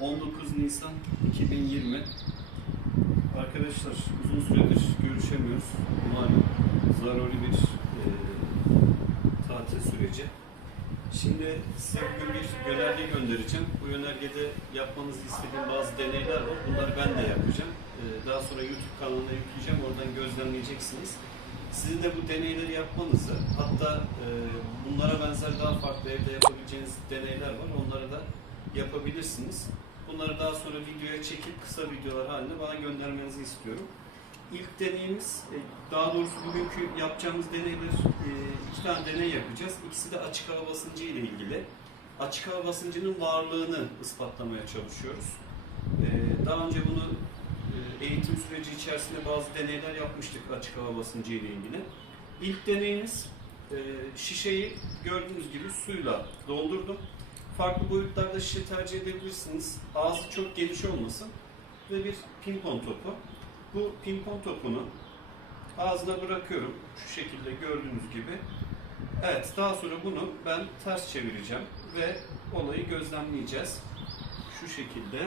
19 Nisan 2020 Arkadaşlar uzun süredir görüşemiyoruz. Malum zaruri bir e, tatil süreci. Şimdi size bugün bir yönerge göndereceğim. Bu yönergede yapmanızı istediğim bazı deneyler var. Bunları ben de yapacağım. E, daha sonra YouTube kanalına yükleyeceğim. Oradan gözlemleyeceksiniz. Sizin de bu deneyleri yapmanızı, hatta e, bunlara benzer daha farklı evde yapabileceğiniz deneyler var. Onları da yapabilirsiniz. Bunları daha sonra videoya çekip kısa videolar halinde bana göndermenizi istiyorum. İlk deneyimiz, e, daha doğrusu bugünkü yapacağımız deneyler, e, iki tane deney yapacağız. İkisi de açık hava basıncı ile ilgili. Açık hava basıncının varlığını ispatlamaya çalışıyoruz. E, Daha önce bunu eğitim süreci içerisinde bazı deneyler yapmıştık açık hava basıncı ile ilgili. İlk deneyimiz şişeyi gördüğünüz gibi suyla doldurdum. Farklı boyutlarda şişe tercih edebilirsiniz. Ağzı çok geniş olmasın ve bir pimpon topu. Bu pimpon topunu ağzına bırakıyorum. Şu şekilde gördüğünüz gibi. Evet, daha sonra bunu ben ters çevireceğim ve olayı gözlemleyeceğiz. Şu şekilde.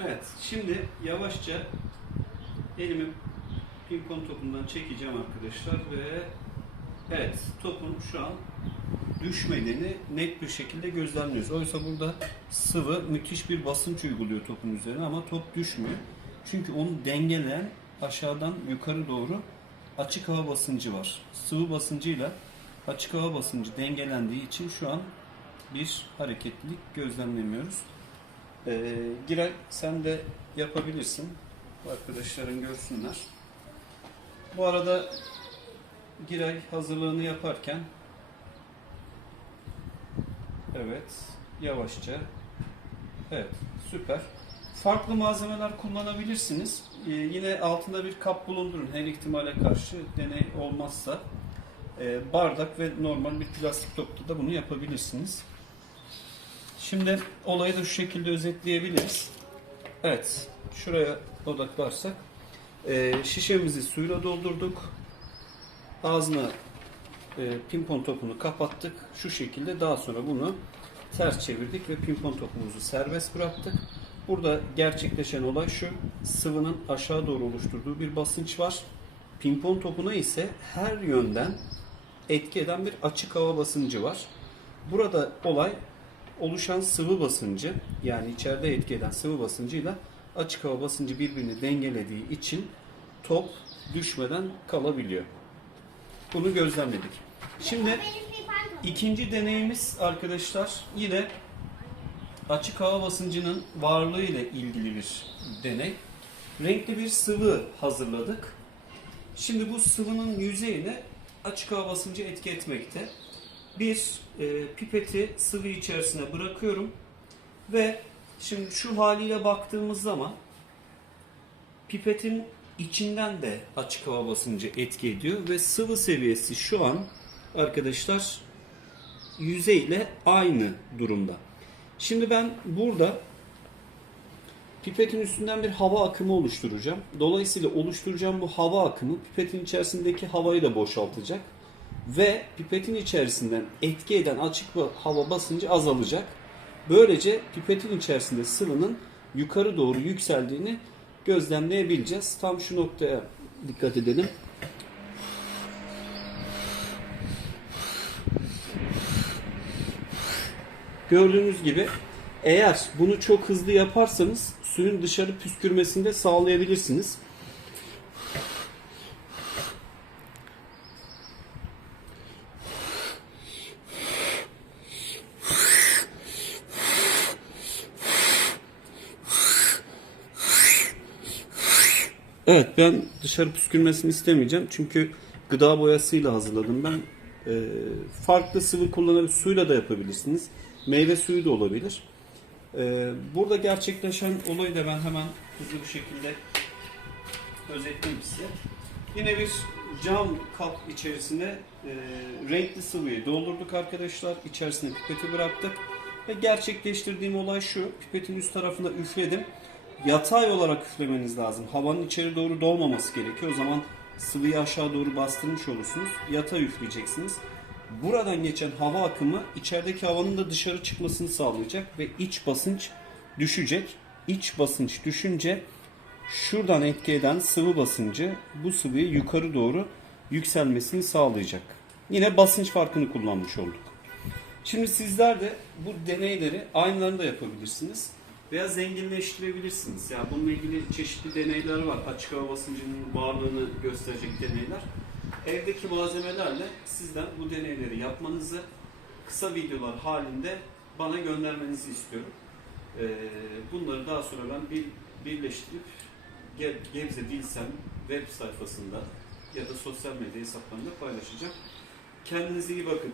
Evet, şimdi yavaşça elimi pimpon topundan çekeceğim arkadaşlar ve evet, topun şu an düşmediğini net bir şekilde gözlemliyoruz. Oysa burada sıvı müthiş bir basınç uyguluyor topun üzerine ama top düşmüyor. Çünkü onu dengeleyen aşağıdan yukarı doğru açık hava basıncı var. Sıvı basıncıyla açık hava basıncı dengelendiği için şu an bir hareketlilik gözlemlemiyoruz. Ee, Giray sen de yapabilirsin. Arkadaşların görsünler. Bu arada Giray hazırlığını yaparken Evet. Yavaşça. Evet. Süper. Farklı malzemeler kullanabilirsiniz. Ee, yine altında bir kap bulundurun. Her ihtimale karşı deney olmazsa e, bardak ve normal bir plastik topta da bunu yapabilirsiniz. Şimdi olayı da şu şekilde özetleyebiliriz. Evet. Şuraya odaklarsak. e, şişemizi suyla doldurduk. Ağzına e, pimpon topunu kapattık. Şu şekilde daha sonra bunu ters çevirdik ve pimpon topumuzu serbest bıraktık. Burada gerçekleşen olay şu. Sıvının aşağı doğru oluşturduğu bir basınç var. Pimpon topuna ise her yönden etki eden bir açık hava basıncı var. Burada olay oluşan sıvı basıncı yani içeride etki eden sıvı basıncıyla açık hava basıncı birbirini dengelediği için top düşmeden kalabiliyor. Bunu gözlemledik. Şimdi ikinci deneyimiz arkadaşlar yine açık hava basıncının varlığı ile ilgili bir deney. Renkli bir sıvı hazırladık. Şimdi bu sıvının yüzeyine açık hava basıncı etki etmekte. Bir e, pipeti sıvı içerisine bırakıyorum ve şimdi şu haliyle baktığımız zaman pipetin içinden de açık hava basıncı etki ediyor ve sıvı seviyesi şu an arkadaşlar yüzeyle aynı durumda. Şimdi ben burada pipetin üstünden bir hava akımı oluşturacağım. Dolayısıyla oluşturacağım bu hava akımı pipetin içerisindeki havayı da boşaltacak ve pipetin içerisinden etki eden açık hava basıncı azalacak. Böylece pipetin içerisinde sıvının yukarı doğru yükseldiğini gözlemleyebileceğiz. Tam şu noktaya dikkat edelim. Gördüğünüz gibi eğer bunu çok hızlı yaparsanız suyun dışarı püskürmesini de sağlayabilirsiniz. Evet ben dışarı püskürmesini istemeyeceğim. Çünkü gıda boyasıyla hazırladım ben. Ee, farklı sıvı kullanabilir, suyla da yapabilirsiniz. Meyve suyu da olabilir. Ee, burada gerçekleşen olayı da ben hemen hızlı bir şekilde özetleyeyim size. Yine bir cam kap içerisine e, renkli sıvıyı doldurduk arkadaşlar. İçerisine pipeti bıraktık. Ve gerçekleştirdiğim olay şu. Pipetin üst tarafına üfledim. Yatay olarak üflemeniz lazım. Havanın içeri doğru dolmaması gerekiyor. O zaman sıvıyı aşağı doğru bastırmış olursunuz. Yatay üfleyeceksiniz. Buradan geçen hava akımı içerideki havanın da dışarı çıkmasını sağlayacak ve iç basınç düşecek. İç basınç düşünce şuradan etki eden sıvı basıncı bu sıvıyı yukarı doğru yükselmesini sağlayacak. Yine basınç farkını kullanmış olduk. Şimdi sizler de bu deneyleri aynılarını da yapabilirsiniz veya zenginleştirebilirsiniz. Yani bununla ilgili çeşitli deneyler var. Açık hava basıncının varlığını gösterecek deneyler. Evdeki malzemelerle sizden bu deneyleri yapmanızı kısa videolar halinde bana göndermenizi istiyorum. Ee, bunları daha sonra ben bir, birleştirip Ge- Gebze Dilsem web sayfasında ya da sosyal medya hesaplarında paylaşacağım. Kendinize iyi bakın.